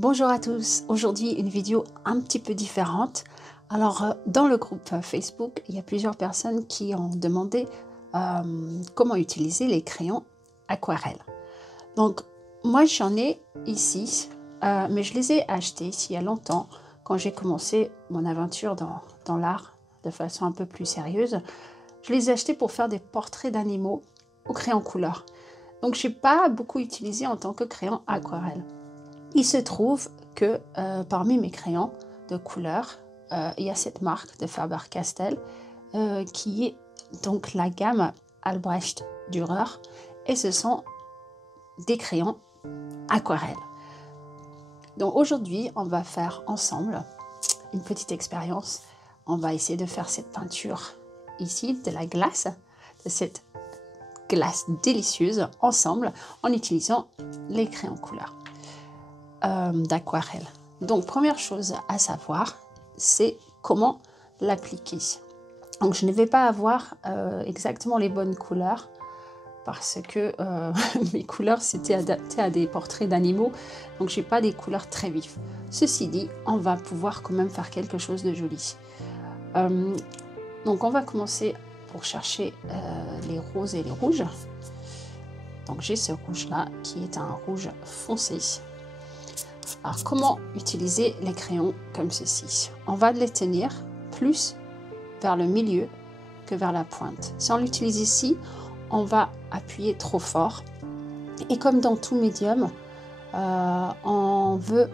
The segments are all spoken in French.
Bonjour à tous, aujourd'hui une vidéo un petit peu différente. Alors dans le groupe Facebook, il y a plusieurs personnes qui ont demandé comment utiliser les crayons aquarelle. Donc moi j'en ai ici, mais je les ai achetés il y a longtemps quand j'ai commencé mon aventure dans l'art de façon un peu plus sérieuse. Je les ai achetés pour faire des portraits d'animaux au crayon couleur. Donc je n'ai pas beaucoup utilisé en tant que crayon aquarelle. Il se trouve que parmi mes crayons de couleur, il y a cette marque de Faber-Castell qui est donc la gamme Albrecht Dürer et ce sont des crayons aquarelles. Donc aujourd'hui, on va faire ensemble une petite expérience. On va essayer de faire cette peinture ici, de la glace, de cette glace délicieuse ensemble en utilisant les crayons couleur. D'aquarelle. Donc première chose à savoir, c'est comment l'appliquer. Donc je ne vais pas avoir exactement les bonnes couleurs parce que mes couleurs c'était adapté à des portraits d'animaux, donc j'ai pas des couleurs très vives. Ceci dit, on va pouvoir quand même faire quelque chose de joli. Donc on va commencer pour chercher les roses et les rouges. Donc j'ai ce rouge là qui est un rouge foncé. Alors, comment utiliser les crayons comme ceci? On va les tenir plus vers le milieu que vers la pointe. Si on l'utilise ici, on va appuyer trop fort. Et comme dans tout médium, on veut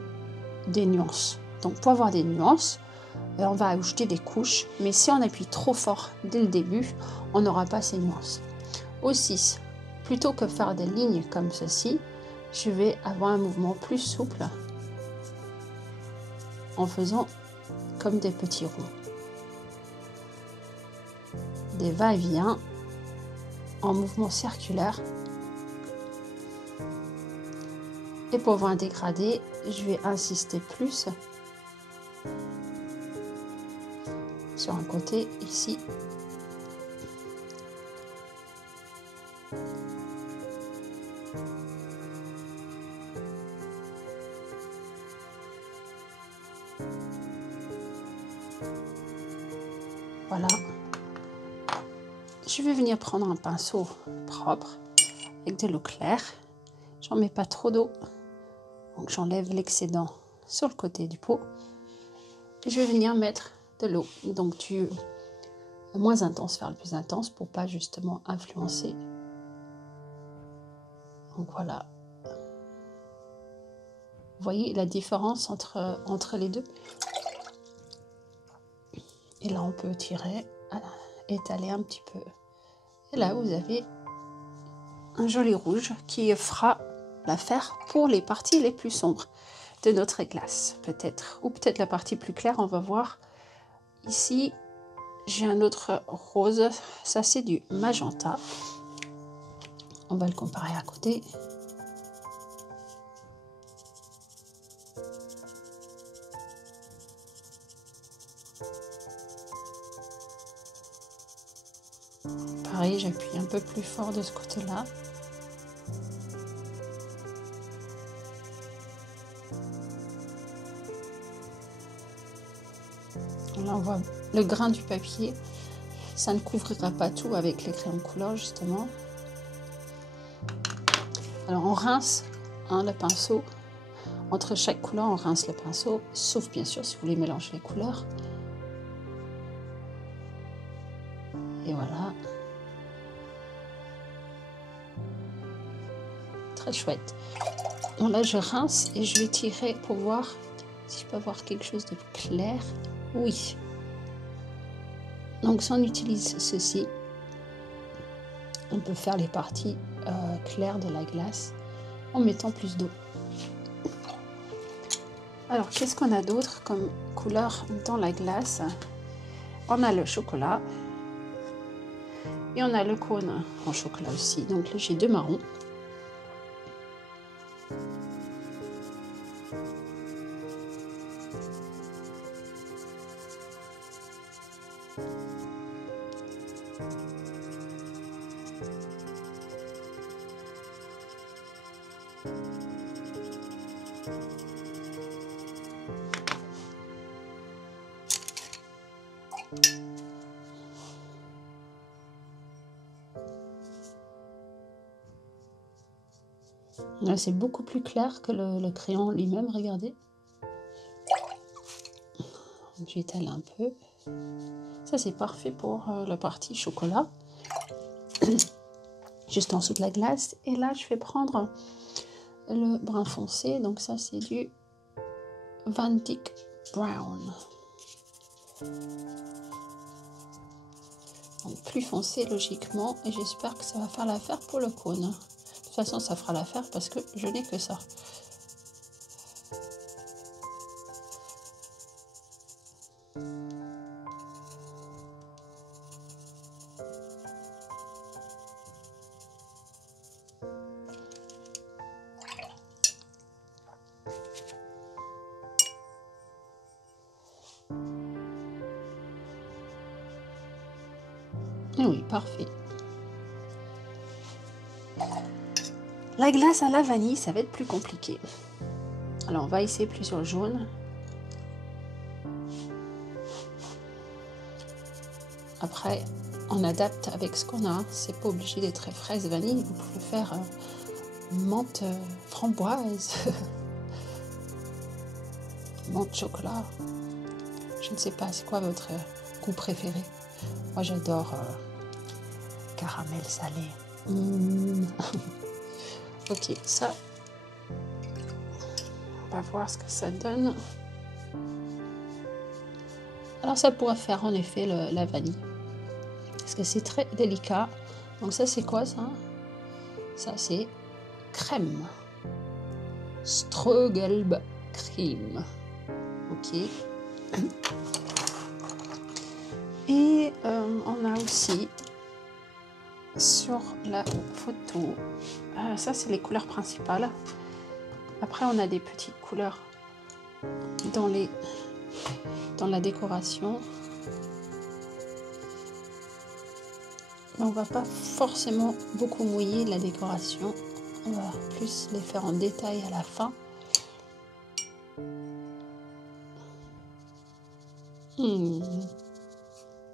des nuances. Donc, pour avoir des nuances, on va ajouter des couches. Mais si on appuie trop fort dès le début, on n'aura pas ces nuances. Aussi, plutôt que faire des lignes comme ceci, je vais avoir un mouvement plus souple en faisant comme des petits ronds. Des va-et-vient en mouvement circulaire. Et pour avoir un dégradé, je vais insister plus sur un côté ici. Voilà. Je vais venir prendre un pinceau propre avec de l'eau claire. J'en mets pas trop d'eau. Donc j'enlève l'excédent sur le côté du pot. Et je vais venir mettre de l'eau. Donc du moins intense vers le plus intense pour pas justement influencer. Donc voilà. Vous voyez la différence entre les deux? Et là, on peut tirer, étaler un petit peu. Et là, vous avez un joli rouge qui fera l'affaire pour les parties les plus sombres de notre glace, peut-être. Ou peut-être la partie plus claire, on va voir. Ici, j'ai un autre rose. Ça, c'est du magenta. On va le comparer à côté. Pareil, j'appuie un peu plus fort de ce côté-là. Là, on voit le grain du papier. Ça ne couvrira pas tout avec les crayons couleur, justement. Alors, on rince le pinceau. Entre chaque couleur, on rince le pinceau, sauf bien sûr si vous voulez mélanger les couleurs. Et voilà. Très chouette. Bon, là, je rince et je vais tirer pour voir si je peux avoir quelque chose de clair. Oui. Donc, si on utilise ceci, on peut faire les parties claires de la glace en mettant plus d'eau. Alors, qu'est-ce qu'on a d'autre comme couleur dans la glace? On a le chocolat et on a le cône en chocolat aussi. Donc là, j'ai deux marrons. Là, c'est beaucoup plus clair que le crayon lui-même, regardez. J'étale un peu. Ça, c'est parfait pour la partie chocolat. Juste en dessous de la glace. Et là, je vais prendre le brun foncé. Donc ça, c'est du Van Dyck Brown. Donc plus foncé, logiquement. Et j'espère que ça va faire l'affaire pour le cône. De toute façon, ça fera l'affaire parce que je n'ai que ça. Et oui, parfait. La glace à la vanille, ça va être plus compliqué. Alors, on va essayer plusieurs jaunes. Après, on adapte avec ce qu'on a. C'est pas obligé d'être très fraise vanille. Vous pouvez faire menthe framboise, menthe chocolat. Je ne sais pas, c'est quoi votre goût préféré? Moi, j'adore caramel salé. Ok, ça, on va voir ce que ça donne. Alors, ça pourrait faire en effet la vanille. Parce que c'est très délicat. Donc ça, c'est quoi ça? Ça, c'est crème. Strögelb cream. Ok. Et on a aussi sur la photo, ça c'est les couleurs principales. Après on a des petites couleurs dans la décoration. Mais on va pas forcément beaucoup mouiller la décoration. On va plus les faire en détail à la fin.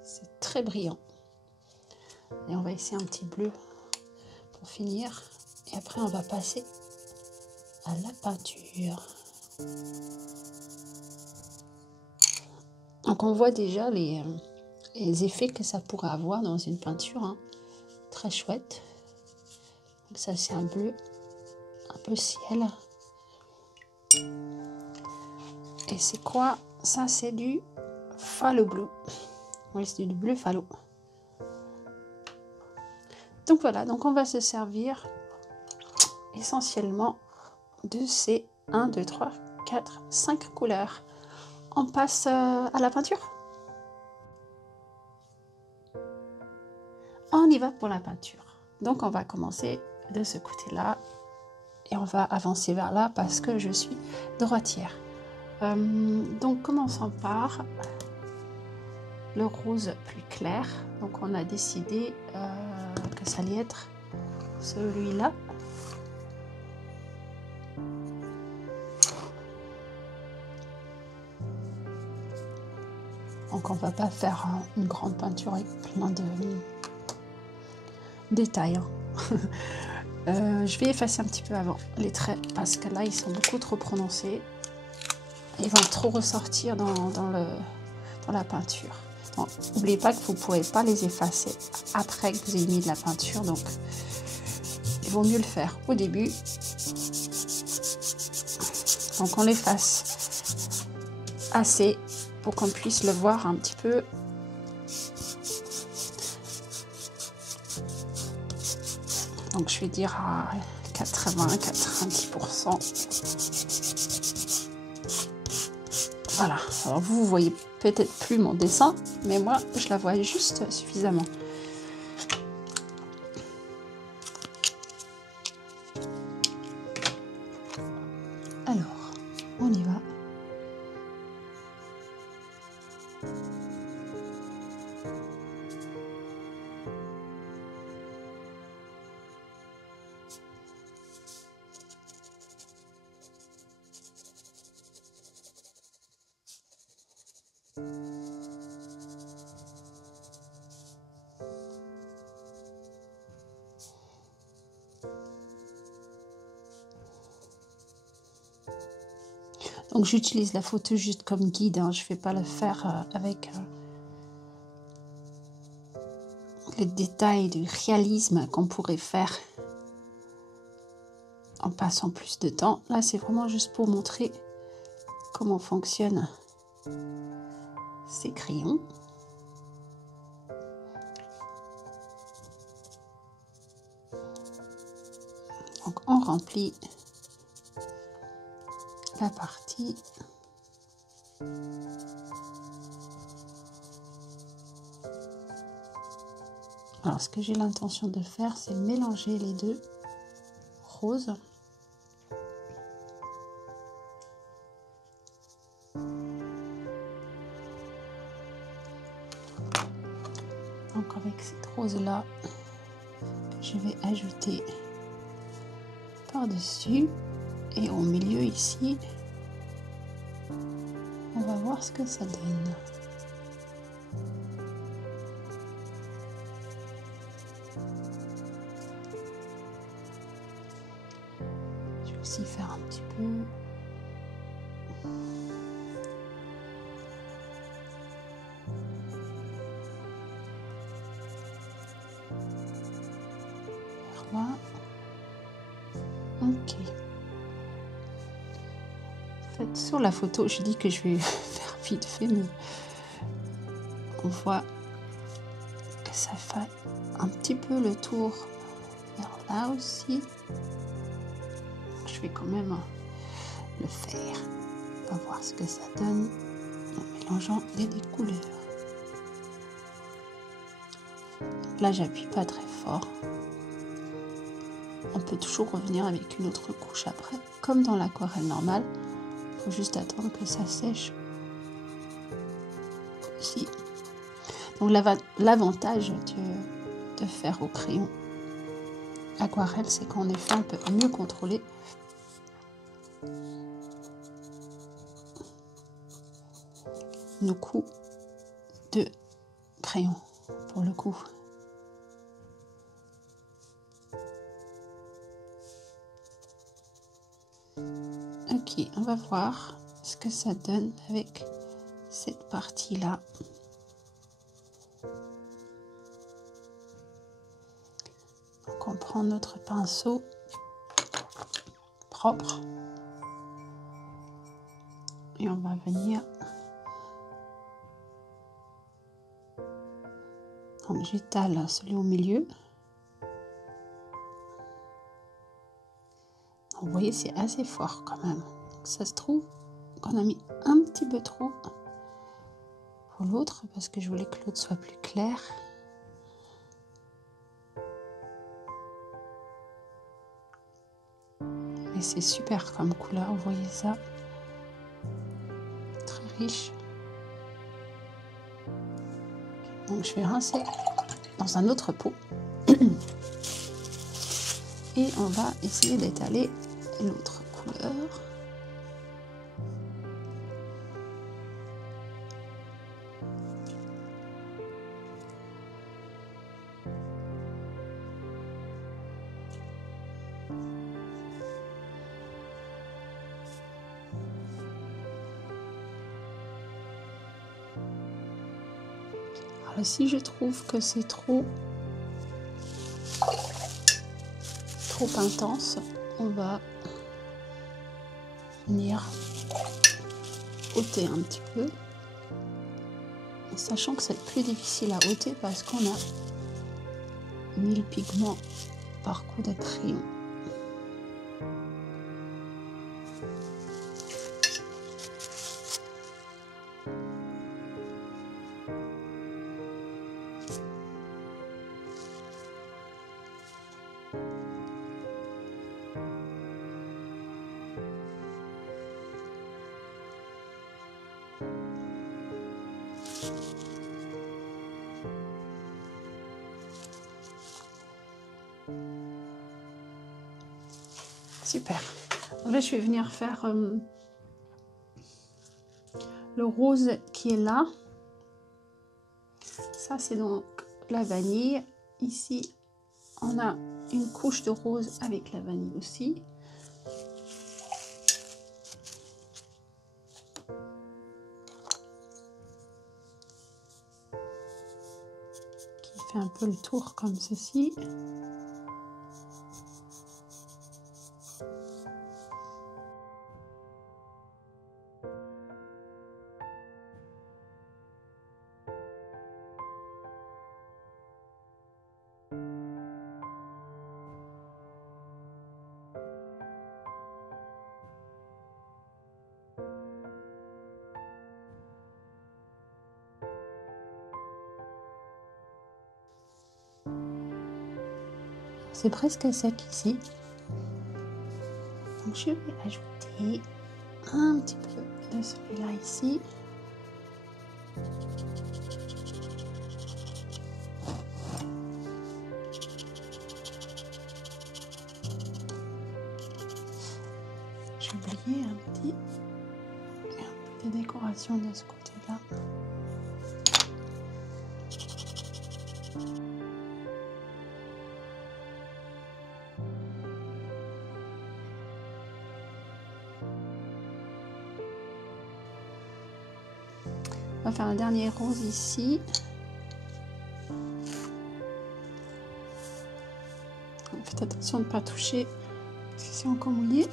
C'est très brillant. Et on va essayer un petit bleu pour finir. Et après, on va passer à la peinture. Donc, on voit déjà les effets que ça pourrait avoir dans une peinture. Hein. Très chouette. Donc ça, c'est un bleu un peu ciel. Et c'est quoi? Ça, c'est du phthalo blue. Oui, c'est du bleu phthalo. Donc voilà, donc on va se servir essentiellement de ces 1, 2, 3, 4, 5 couleurs. On passe à la peinture. On y va pour la peinture. Donc on va commencer de ce côté-là et on va avancer vers là parce que je suis droitière. Donc commençons par le rose plus clair. Donc on a décidé que ça allait être celui-là. Donc on va pas faire une grande peinture avec plein de détails. Hein. Je vais effacer un petit peu avant les traits parce que là ils sont beaucoup trop prononcés. Ils vont trop ressortir dans la peinture. N'oubliez pas que vous ne pourrez pas les effacer après que vous ayez mis de la peinture. Donc il vaut mieux le faire au début. Donc on l'efface assez pour qu'on puisse le voir un petit peu. Donc je vais dire à 80-90%. Voilà, alors vous voyez peut-être plus mon dessin, mais moi je la vois juste suffisamment. Alors, on y va. Donc j'utilise la photo juste comme guide, hein. Je ne vais pas le faire avec les détails du réalisme qu'on pourrait faire en passant plus de temps. Là, c'est vraiment juste pour montrer comment fonctionnent ces crayons. Donc, on remplit la partie. Alors, ce que j'ai l'intention de faire, c'est mélanger les deux roses. Donc, avec cette rose-là, je vais ajouter par-dessus et au milieu ici. On va voir ce que ça donne. Je vais aussi faire un petit peu. Là. Ok. En fait, sur la photo, je dis que je vais faire vite fait, mais on voit que ça fait un petit peu le tour vers là aussi. Je vais quand même le faire. On va voir ce que ça donne en mélangeant les deux couleurs. Là, j'appuie pas très fort. On peut toujours revenir avec une autre couche après, comme dans l'aquarelle normale. Il faut juste attendre que ça sèche ici. Donc l'avantage de faire au crayon aquarelle, c'est qu'en effet, on peut mieux contrôler nos coups de crayon, pour le coup. Ok, on va voir ce que ça donne avec cette partie-là. Donc on prend notre pinceau propre et on va venir. Donc j'étale celui au milieu. Vous voyez, c'est assez fort quand même. Donc ça se trouve qu'on a mis un petit peu trop pour l'autre parce que je voulais que l'autre soit plus clair. Mais c'est super comme couleur, vous voyez ça? Très riche. Donc je vais rincer dans un autre pot. Et on va essayer d'étaler l'autre couleur. Alors si je trouve que c'est trop intense, on va venir ôter un petit peu, en sachant que c'est plus difficile à ôter parce qu'on a mis le pigment par coup de crayon. Super. Donc là, je vais venir faire le rose qui est là. Ça, c'est donc la vanille. Ici, on a une couche de rose avec la vanille aussi. peu le tour comme ceci. C'est presque sec ici. Donc je vais ajouter un petit peu de celui-là ici. J'ai oublié un peu de décoration de ce côté-là. On va faire un dernier rose ici. Faites attention de ne pas toucher parce que c'est encore mouillé.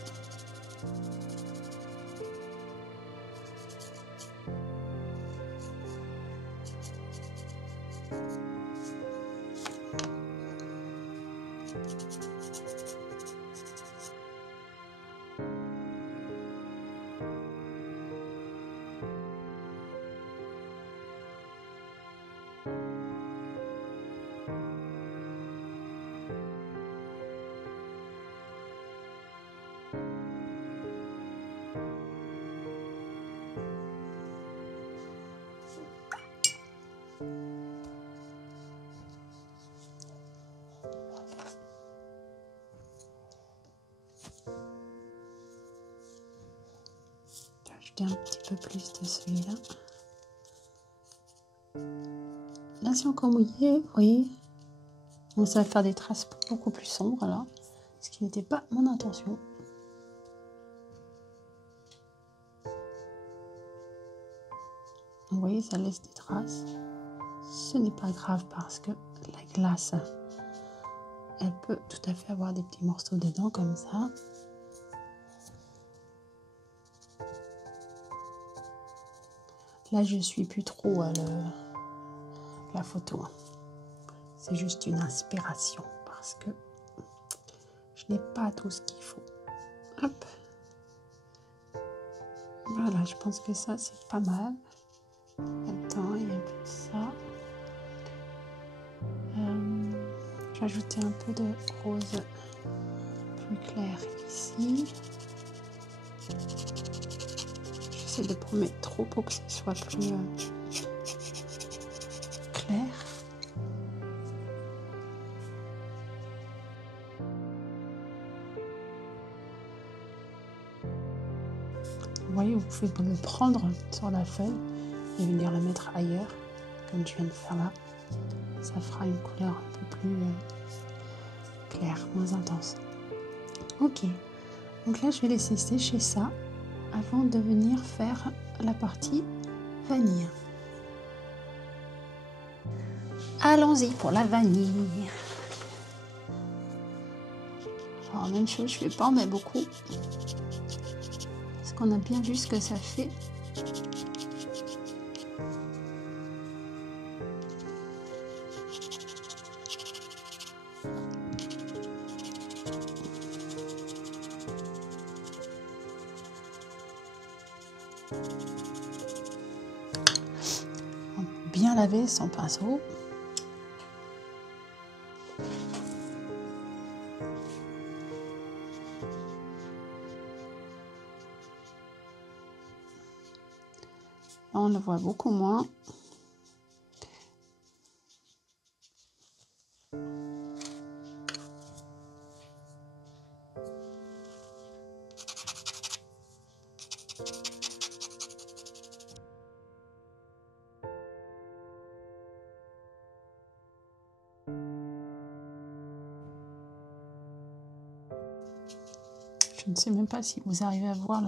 Un petit peu plus de celui-là. Là, c'est encore mouillé, vous voyez. Donc, ça va faire des traces beaucoup plus sombres là, ce qui n'était pas mon intention. Vous voyez, ça laisse des traces. Ce n'est pas grave parce que la glace, elle peut tout à fait avoir des petits morceaux dedans comme ça. Là, je suis plus trop la photo. C'est juste une inspiration parce que je n'ai pas tout ce qu'il faut. Hop. Voilà, je pense que ça, c'est pas mal. Attends, il y a un peu de ça. Je vais ajouter un peu de rose plus clair ici. J'essaie de ne pas mettre trop pour que ce soit plus clair. Vous voyez, vous pouvez le prendre sur la feuille et venir le mettre ailleurs, comme je viens de faire là. Ça fera une couleur un peu plus claire, moins intense. Ok, donc là je vais laisser sécher ça avant de venir faire la partie vanille. Allons-y pour la vanille. Alors même chose, je ne vais pas en mettre beaucoup. Parce qu'on a bien vu ce que ça fait. Bien laver son pinceau. Là, on le voit beaucoup moins. Je ne sais même pas si vous arrivez à voir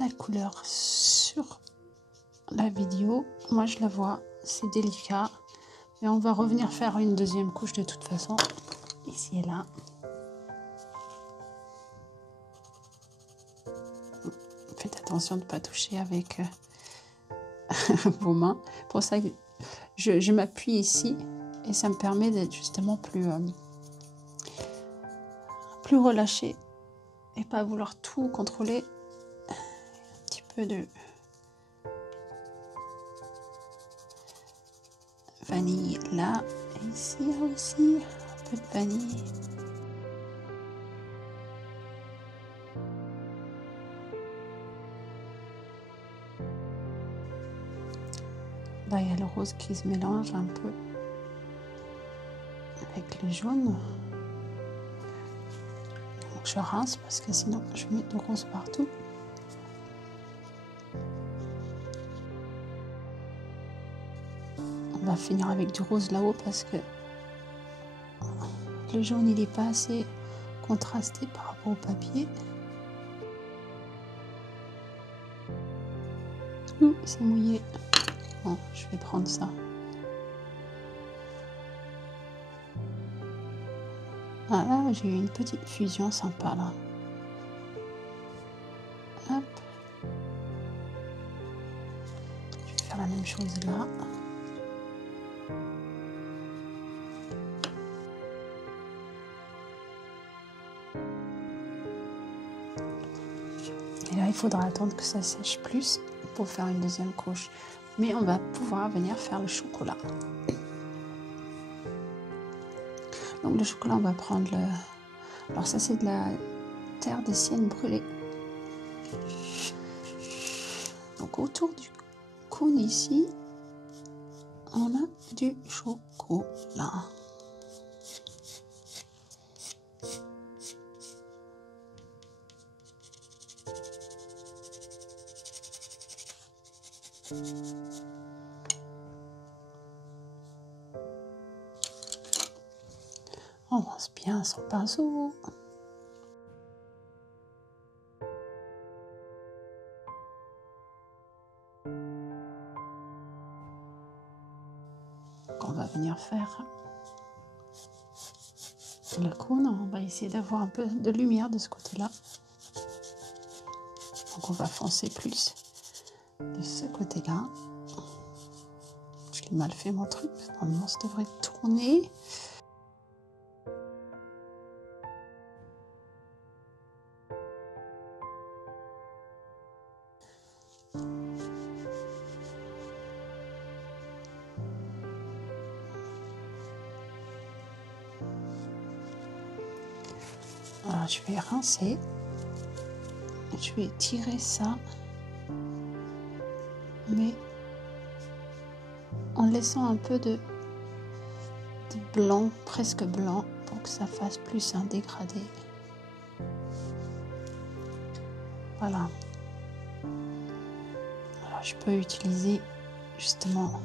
la couleur sur la vidéo. Moi, je la vois, c'est délicat. Et on va revenir faire une deuxième couche de toute façon, ici et là. Faites attention de ne pas toucher avec vos mains. Pour ça, je m'appuie ici et ça me permet d'être justement plus relâché et pas vouloir tout contrôler. Un petit peu de vanille là, et ici aussi, un peu de vanille. Là, il y a le rose qui se mélange un peu avec le jaune. Donc, je rince parce que sinon, je mets du rose partout. On va finir avec du rose là-haut parce que le jaune, il n'est pas assez contrasté par rapport au papier. Ouh, c'est mouillé. Bon, je vais prendre ça. Ah là, j'ai eu une petite fusion sympa là. Hop. Je vais faire la même chose là. Et là, il faudra attendre que ça sèche plus pour faire une deuxième couche. Mais on va pouvoir venir faire le chocolat. Donc le chocolat, on va prendre le... Alors ça, c'est de la terre de sienne brûlée. Donc autour du cône ici, on a du chocolat. On rince bien son pinceau. On va venir faire le cône. On va essayer d'avoir un peu de lumière de ce côté-là. Donc on va foncer plus de ce côté-là. Je l'ai mal fait mon truc. Normalement, ça devrait tourner. Alors, je vais rincer. Je vais tirer ça, mais en laissant un peu de blanc, presque blanc, pour que ça fasse plus un dégradé. Voilà. Alors, je peux utiliser justement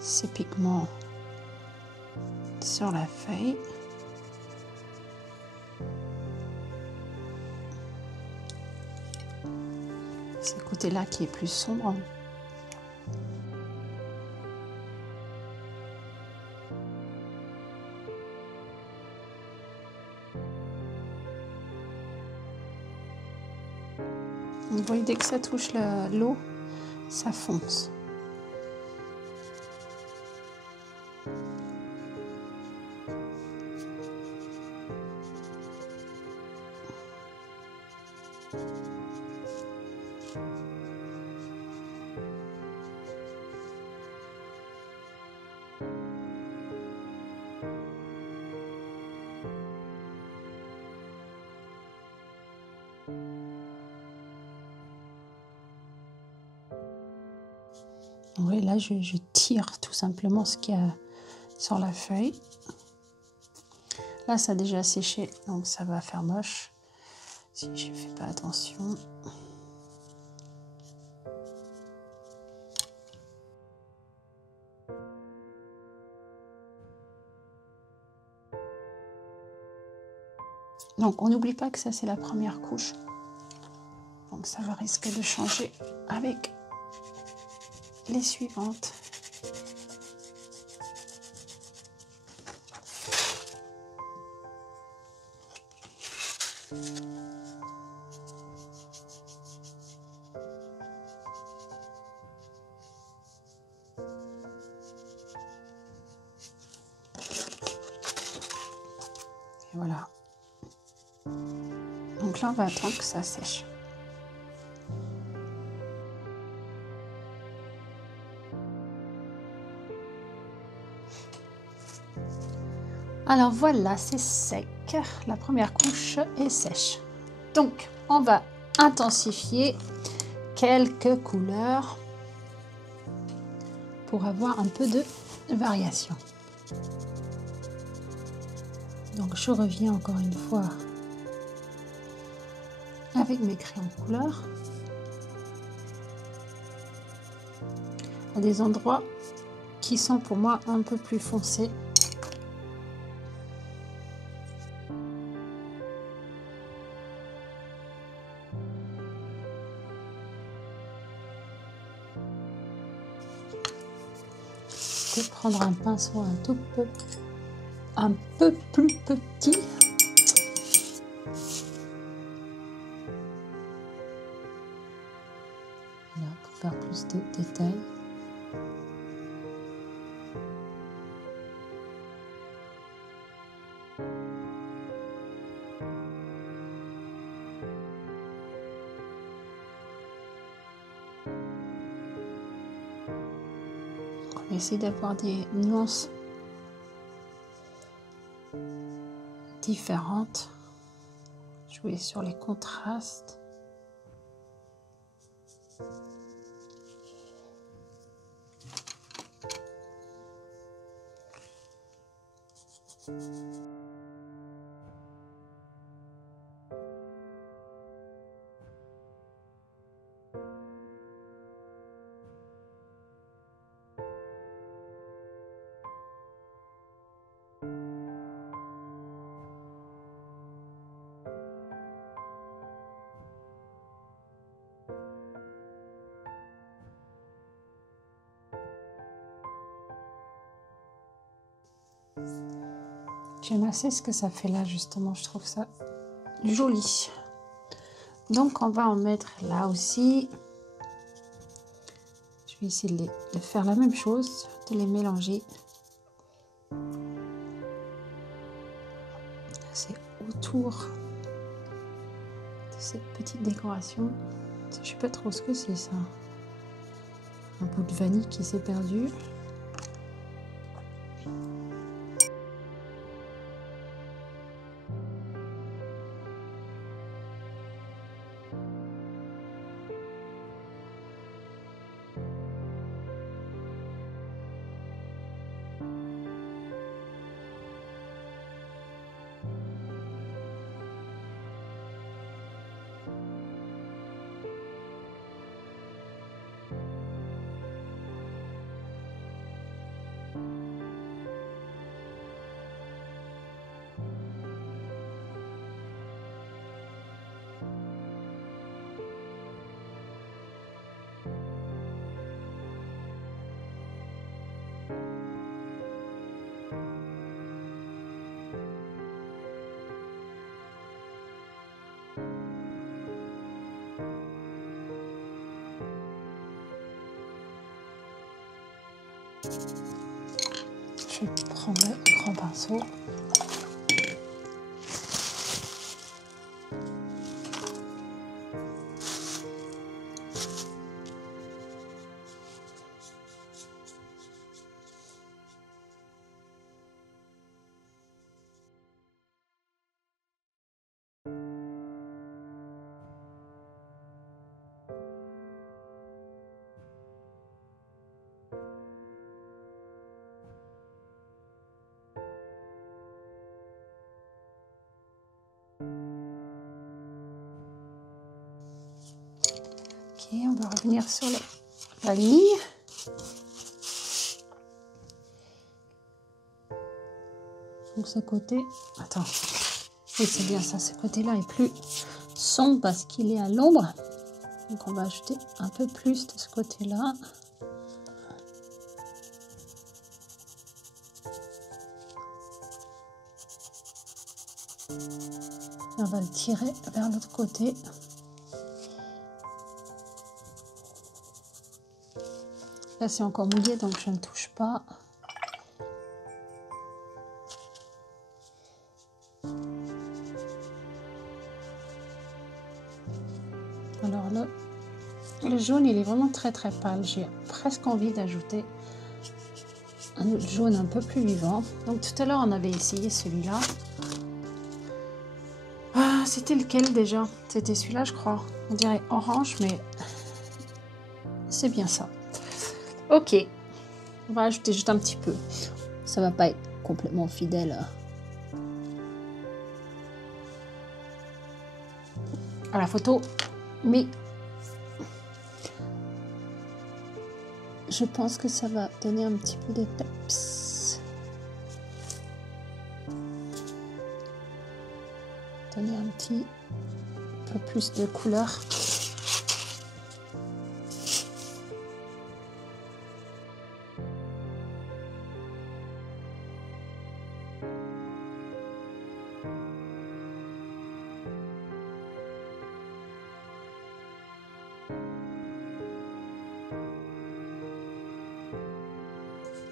ces pigments sur la feuille. Ce côté-là qui est plus sombre. Vous voyez, dès que ça touche l'eau, ça fonce. Oui, là, je tire tout simplement ce qu'il y a sur la feuille. Là, ça a déjà séché, donc ça va faire moche si je ne fais pas attention. Donc, on n'oublie pas que ça, c'est la première couche. Donc, ça va risquer de changer avec les suivantes. Et voilà. Donc là, on va attendre que ça sèche. Alors voilà, c'est sec. La première couche est sèche. Donc, on va intensifier quelques couleurs pour avoir un peu de variation. Donc, je reviens encore une fois avec mes crayons couleur. À des endroits qui sont pour moi un peu plus foncés. De prendre un pinceau un peu plus petit. Voilà, pour faire plus de détails. On essaie d'avoir des nuances différentes. Jouer sur les contrastes. J'aime assez ce que ça fait là, justement. Je trouve ça joli. Donc, on va en mettre là aussi. Je vais essayer de faire la même chose, de les mélanger. C'est autour de cette petite décoration. Je ne sais pas trop ce que c'est, ça. Un bout de vanille qui s'est perdu. Je vais prendre le grand pinceau. Ok, on va revenir sur la ligne. Donc ce côté, attends, oui c'est bien ça, ce côté-là est plus sombre parce qu'il est à l'ombre. Donc on va ajouter un peu plus de ce côté-là. On va le tirer vers l'autre côté. Là, c'est encore mouillé, donc je ne touche pas. Alors le jaune, il est vraiment très très pâle. J'ai presque envie d'ajouter un autre jaune un peu plus vivant. Donc tout à l'heure, on avait essayé celui-là. Ah, c'était lequel déjà? C'était celui-là, je crois. On dirait orange, mais c'est bien ça. Ok, on va ajouter juste un petit peu. Ça va pas être complètement fidèle à la photo, mais je pense que ça va donner un petit peu de peps. Donner un petit peu plus de couleur.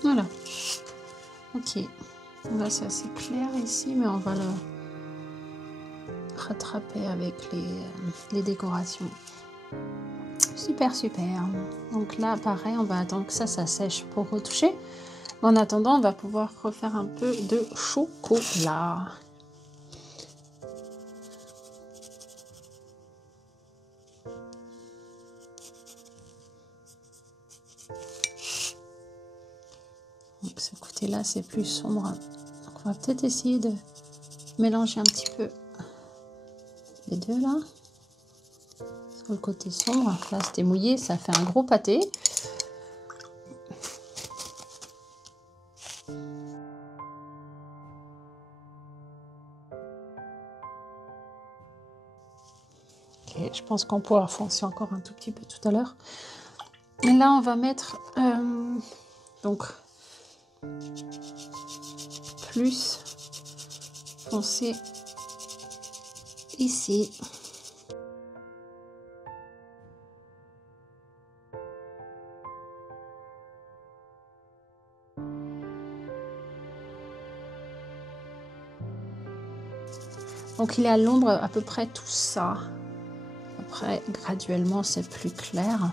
Voilà. Ok. Là, c'est assez clair ici, mais on va le rattraper avec les décorations. Super, super. Donc là, pareil, on va attendre que ça sèche pour retoucher. En attendant, on va pouvoir refaire un peu de chocolat. Donc ce côté-là, c'est plus sombre. Donc on va peut-être essayer de mélanger un petit peu les deux là. Sur le côté sombre, là c'était mouillé, ça fait un gros pâté. Ok, je pense qu'on pourra foncer encore un tout petit peu tout à l'heure. Et là on va mettre donc plus foncé ici. Donc il est à l'ombre à peu près tout ça. Après, graduellement, c'est plus clair.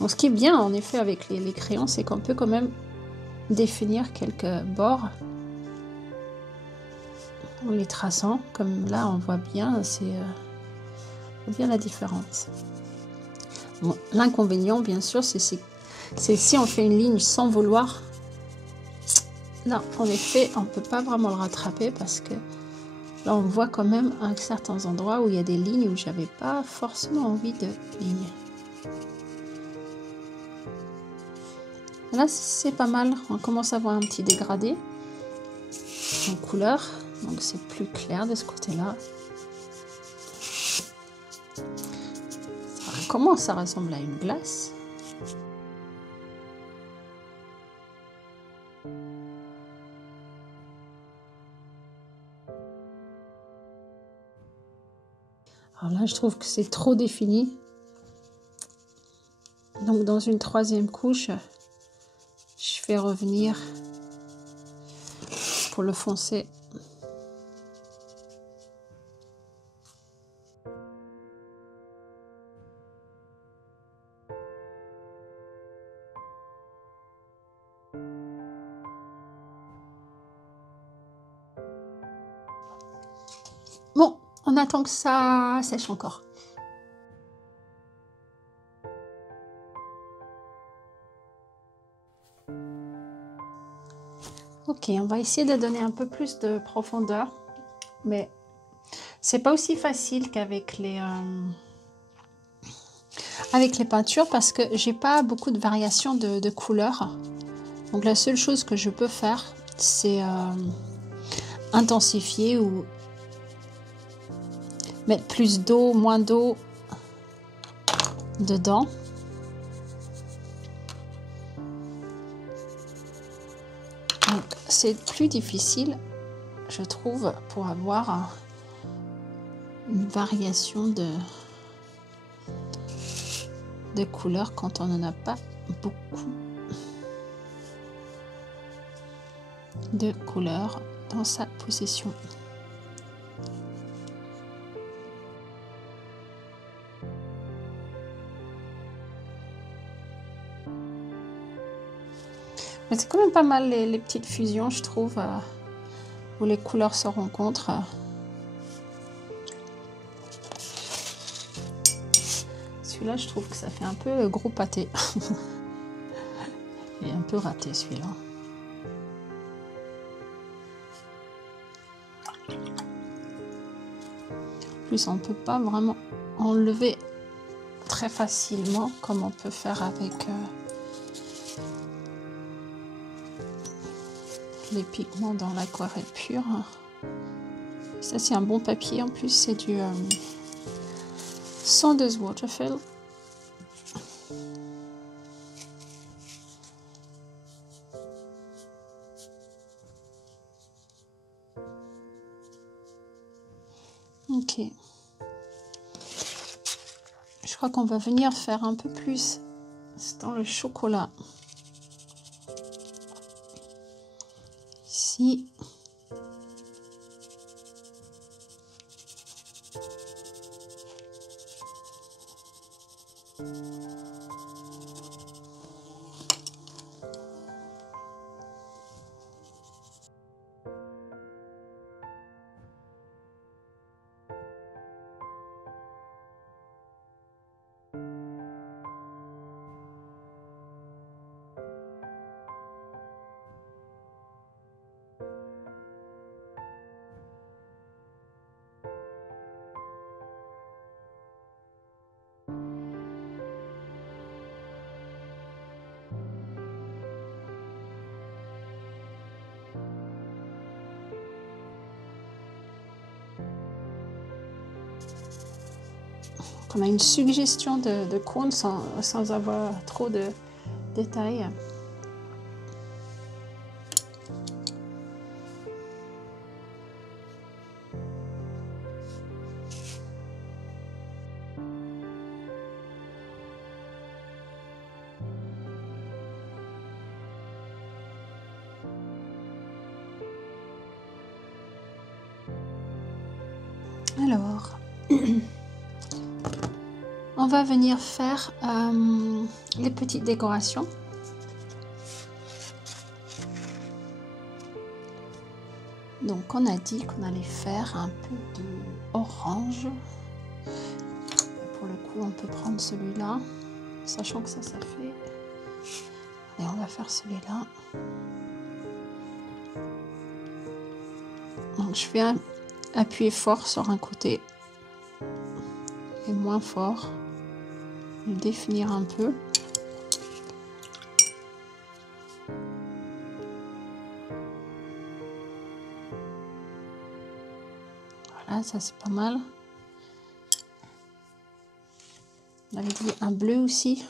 Bon, ce qui est bien en effet avec les crayons, c'est qu'on peut quand même définir quelques bords en les traçant. Comme là, on voit bien, c'est bien la différence. Bon, l'inconvénient, bien sûr, c'est si on fait une ligne sans vouloir. Là, en effet, on ne peut pas vraiment le rattraper parce que là, on voit quand même à certains endroits où il y a des lignes où j'avais pas forcément envie de lignes. Là, c'est pas mal. On commence à voir un petit dégradé en couleur. Donc, c'est plus clair de ce côté-là. Ça commence à ressembler à une glace. Alors là, je trouve que c'est trop défini. Donc, dans une troisième couche, je fais revenir pour le foncer. Bon, on attend que ça sèche encore. Ok, on va essayer de donner un peu plus de profondeur, mais c'est pas aussi facile qu'avec avec les peintures parce que j'ai pas beaucoup de variations de couleurs. Donc la seule chose que je peux faire, c'est intensifier ou mettre plus d'eau, moins d'eau dedans. Donc c'est plus difficile, je trouve, pour avoir une variation de couleurs quand on n'en a pas beaucoup de couleurs dans sa possession. Mais c'est quand même pas mal les petites fusions, je trouve, où les couleurs se rencontrent. Celui-là, je trouve que ça fait un peu gros pâté. Il est un peu raté celui-là. En plus, on ne peut pas vraiment enlever très facilement comme on peut faire avec les pigments dans l'aquarelle pure. Ça, c'est un bon papier. En plus, c'est du Saunders Waterfill. Ok. Je crois qu'on va venir faire un peu plus dans le chocolat. Ici. On a une suggestion de cône sans avoir trop de détails. Alors, on va venir faire les petites décorations. Donc, on a dit qu'on allait faire un peu d'orange. Pour le coup, on peut prendre celui-là, sachant que ça fait. Et on va faire celui-là. Donc, je vais appuyer fort sur un côté et moins fort. Le définir un peu. Voilà, ça c'est pas mal. On avait dit un bleu aussi.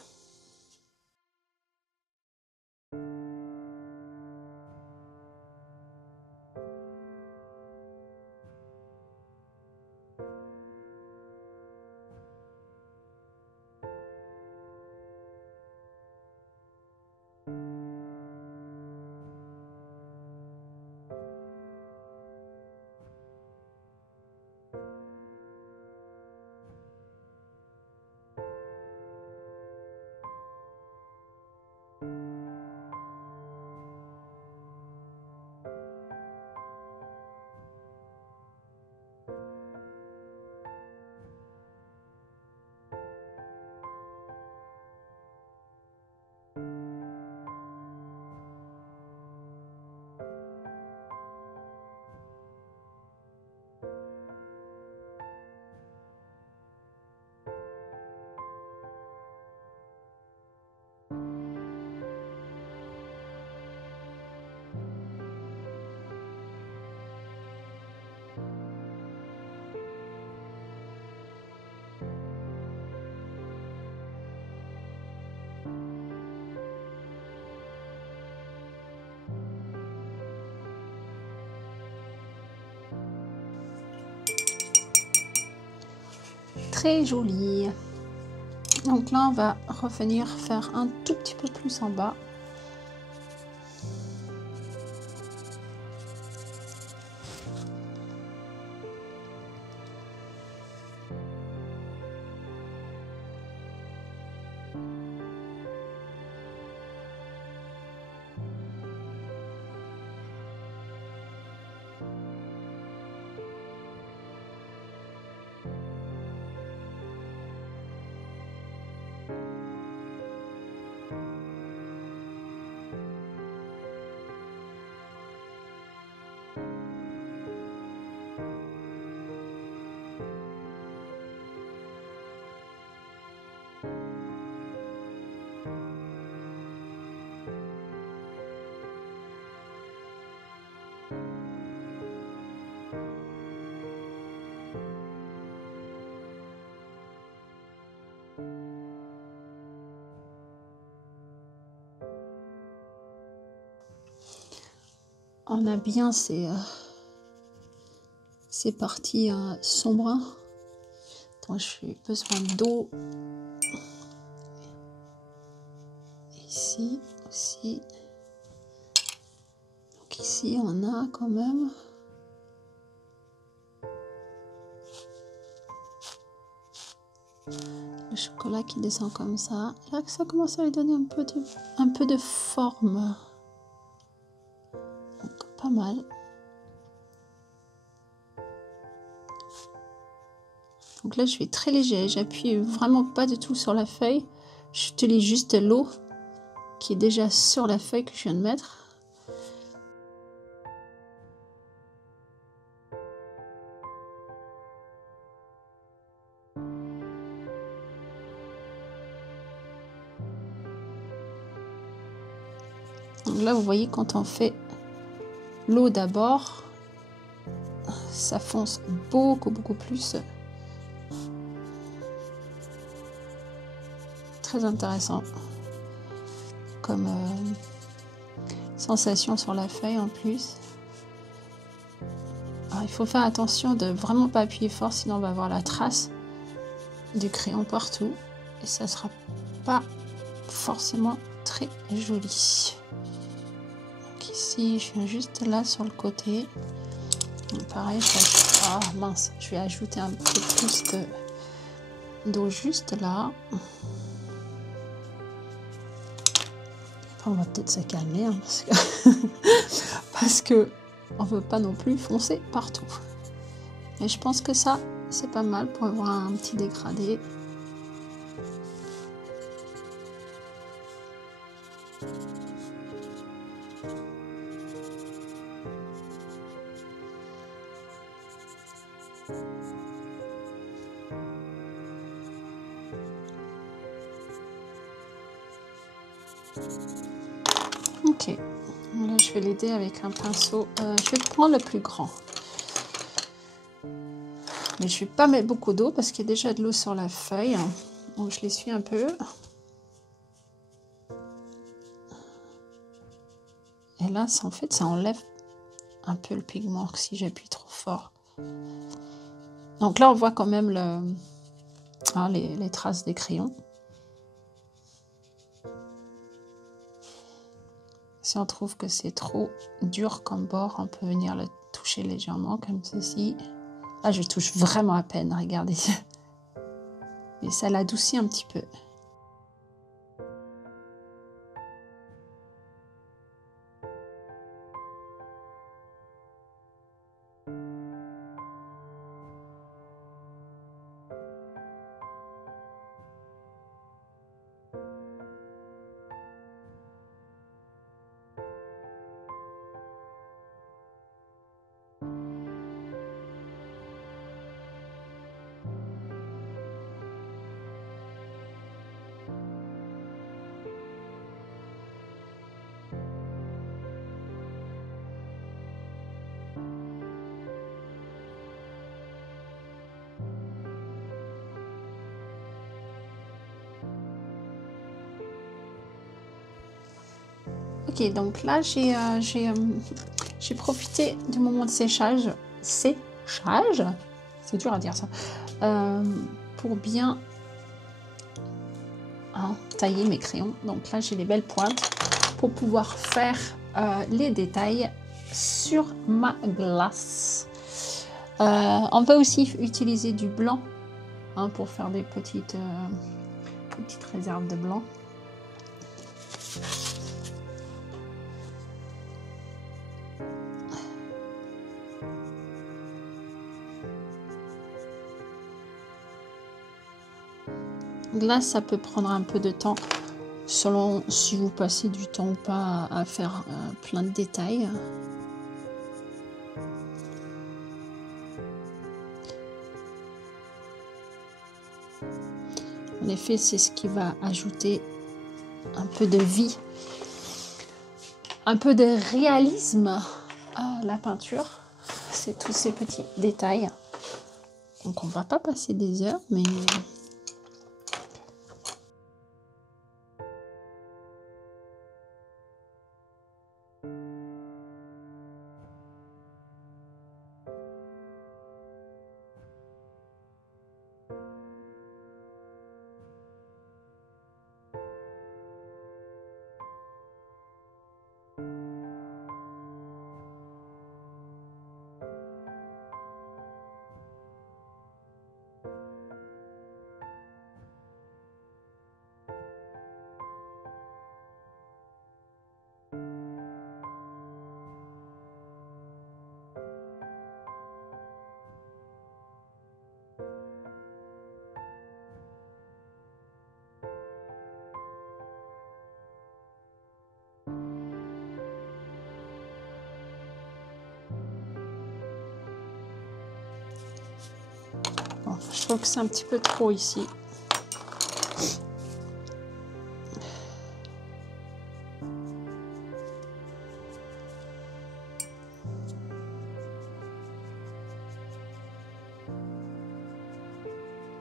très joli. Donc là, on va revenir faire un tout petit peu plus en bas. On a bien ces parties sombres. Attends, j'ai besoin d'eau. Ici aussi. Donc ici, on a quand même... le chocolat qui descend comme ça. Là, ça commence à lui donner un peu de forme. Donc, pas mal. Donc là, je vais très léger. J'appuie vraiment pas du tout sur la feuille. J'utilise juste l'eau qui est déjà sur la feuille que je viens de mettre. Donc là, vous voyez, quand on fait l'eau d'abord, ça fonce beaucoup plus. Très intéressant comme sensation sur la feuille en plus. Alors, il faut faire attention de vraiment pas appuyer fort, sinon on va avoir la trace du crayon partout et ça sera pas forcément très joli. Donc ici, je viens juste là sur le côté. Donc pareil, ah mince, je vais ajouter un peu plus d'eau juste là. On va peut-être se calmer hein, parce que on veut pas non plus foncer partout. Mais je pense que ça, c'est pas mal pour avoir un petit dégradé. Ok, là je vais l'aider avec un pinceau. Je vais prendre le plus grand. Mais je ne vais pas mettre beaucoup d'eau parce qu'il y a déjà de l'eau sur la feuille. Donc je l'essuie un peu. Et là, en fait, ça enlève un peu le pigment si j'appuie trop fort. Donc là, on voit quand même les traces des crayons. Si on trouve que c'est trop dur comme bord, on peut venir le toucher légèrement comme ceci. Là, je touche vraiment à peine, regardez. Mais ça l'adoucit un petit peu. Ok, donc là, j'ai profité du moment de séchage, c'est dur à dire ça, pour bien tailler mes crayons. Donc là, j'ai les belles pointes pour pouvoir faire les détails sur ma glace. On peut aussi utiliser du blanc pour faire des petites réserves de blanc. Glace, ça peut prendre un peu de temps selon si vous passez du temps ou pas à faire plein de détails. En effet, c'est ce qui va ajouter un peu de vie, un peu de réalisme à la peinture. C'est tous ces petits détails. Donc on va pas passer des heures, mais bon, je trouve que c'est un petit peu trop ici.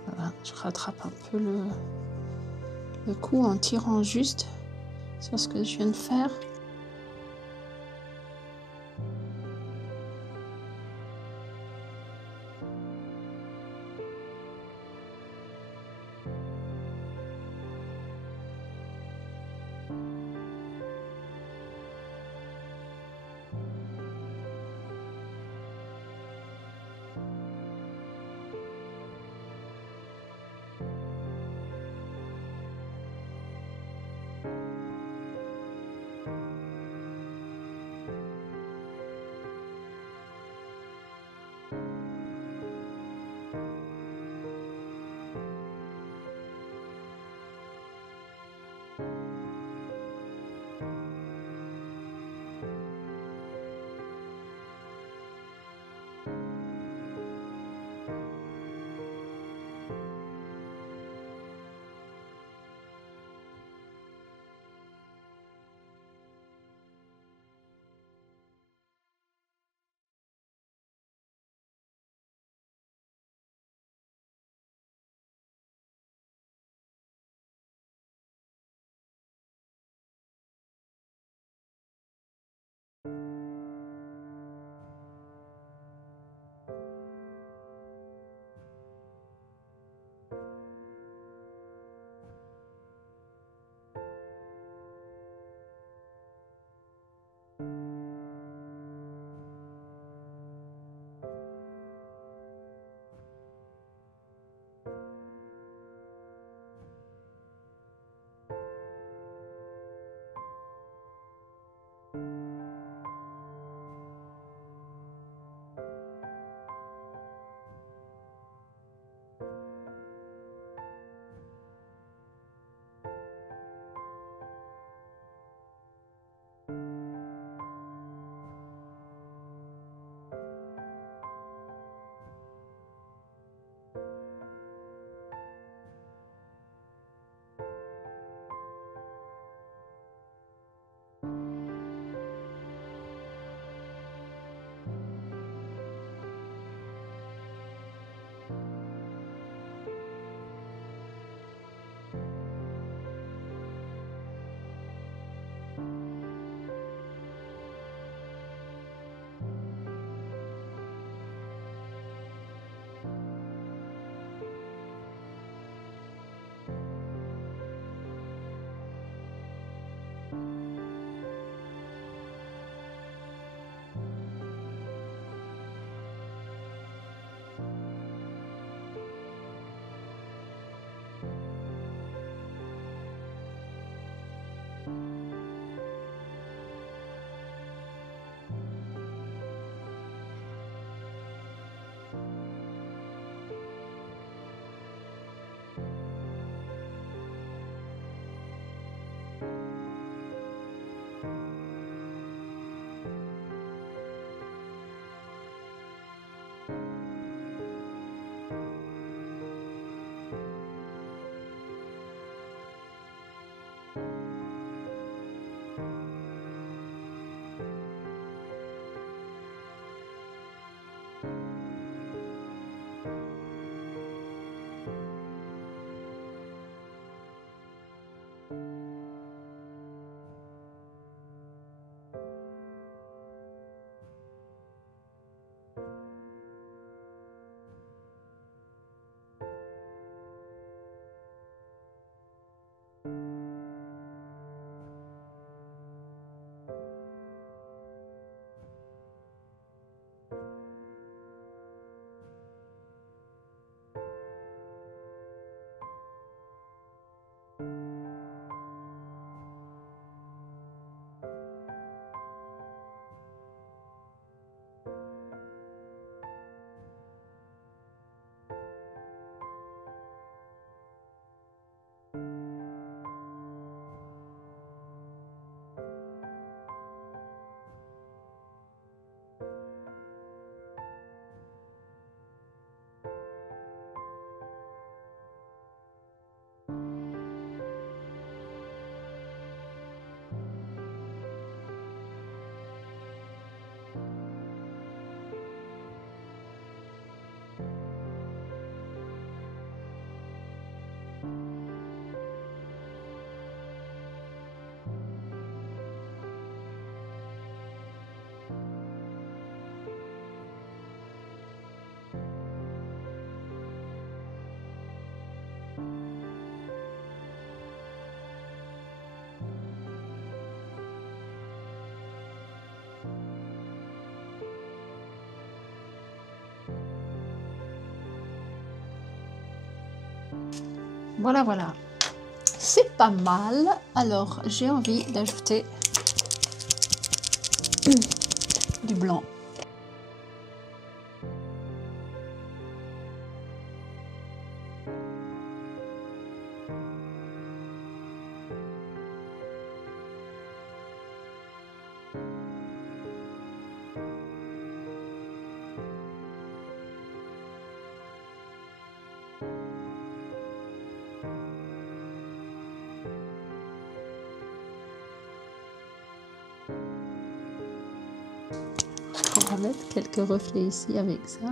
Voilà, je rattrape un peu le coup en tirant juste sur ce que je viens de faire. Voilà, voilà. C'est pas mal. Alors, j'ai envie d'ajouter du blanc. On va mettre quelques reflets ici avec ça.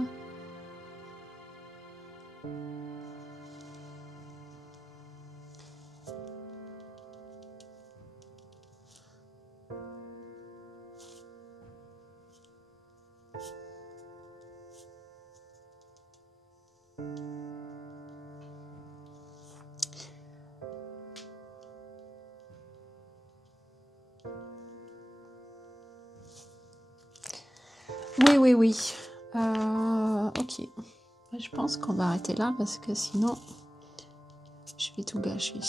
Oui. Ok. Je pense qu'on va arrêter là parce que sinon, je vais tout gâcher.